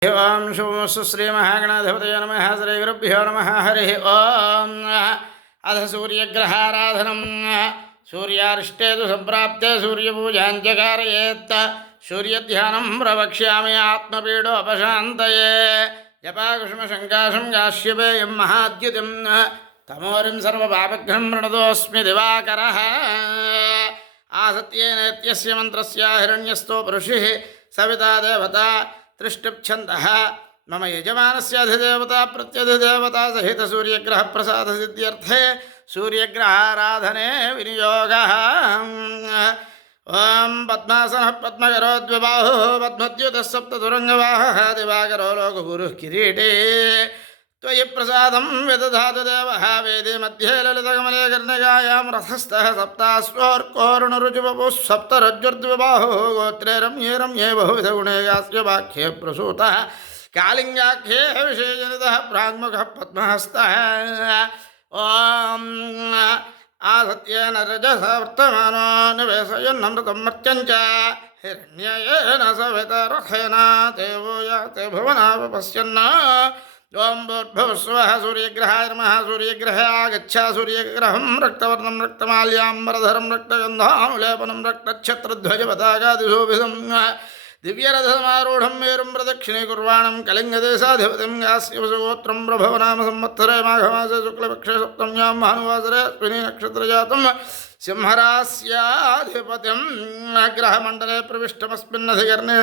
ओम शुभमस्तु श्रीमहागणाधिपतये नमः श्रीगुरुभ्यो नमः हरिः ओम। अथ सूर्यग्रहाराधनम्। सूर्यारिष्टे तु सम्प्राप्ते सूर्यपूजां च कारयेत्। सूर्यध्यानं प्रवक्ष्यामि आत्मपीडोपशान्तये। जपाकुसुमशङ्काशं गास्यपेयं महाद्युतिं तमोरिं सर्वपापघ्नं प्रणतोऽस्मि दिवाकरः। आसत्येनेत्यस्य मन्त्रस्य हिरण्यस्तो ऋषिः सविता देवता त्रिष्टुप्छन्दः। मम यजमानस्य अधिदेवता प्रत्यधिदेवता सहित सूर्यग्रह प्रसाद सिद्ध्यर्थे सूर्यग्रहाराधने विनियोगः। ओम पद्मासनः पद्मकरोद्विबाहुः पद्मद्युतः सप्ततुरङ्गवाहः दिवाकरो लोकगुरुः किरीटे। त्वयि प्रसादं विदधातु देवः वेदे मध्ये ललितकमले कर्णिकायां रथस्थः सप्ताश्वोर्कोरुणरुचिवपुः सप्तरज्जुर्द्विबाहुः गोत्रे रम्ये रम्ये बहुविधगुणे यास्य वाक्ये प्रसूतः कालिङ्गाख्ये विषयजनितः प्राङ्मुखः पद्महस्तः। ॐ आसत्येन रजसा वर्तमानो निवेशयन्नमृतं मर्त्यं च हिरण्येन सवितरथेन देवो याते भुवनावपश्यन्। ओम भूर्भुवस्वः सूर्यग्रहाय नमः। सूर्यग्रहे आगच्छ। सूर्यग्रहं रक्तवर्णं रक्तमाल्याम्बरधरं रक्तगन्धानुलेपनं रक्तच्छत्रध्वजपताकादिशोभितं दिव्यरथमारूढं मेरुं प्रदक्षिणीकुर्वाणं कलिङ्गदेशाधिपतिं यास्य वसुगोत्रं प्रभवनाम संवत्सरे माघमासे शुक्लपक्षे सप्तम्यां भानुवासरे अश्विनी नक्षत्रजातं सिंहरास्याधिपतिं ग्रहमण्डले प्रविष्टमस्मिन्नधिकर्णे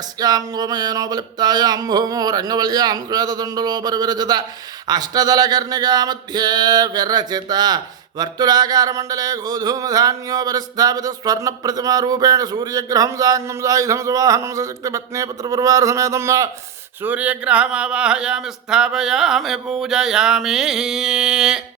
अस्यां गोमयेनोपलिप्तायां भूमौ रङ्गवल्यां श्वेततुण्डलोपरिविरचित अष्टदलकर्णिका मध्ये विरचित वर्तुलाकारमण्डले गोधूमधान्योपरिस्थापित स्वर्णप्रतिमारूपेण सूर्यग्रहं साङ्गं सायुधं सुवाहनं सशक्तिपत्नी पुत्रपरिवारसमेतं सूर्यग्रहमावाहयामि स्थापयामि पूजयामि।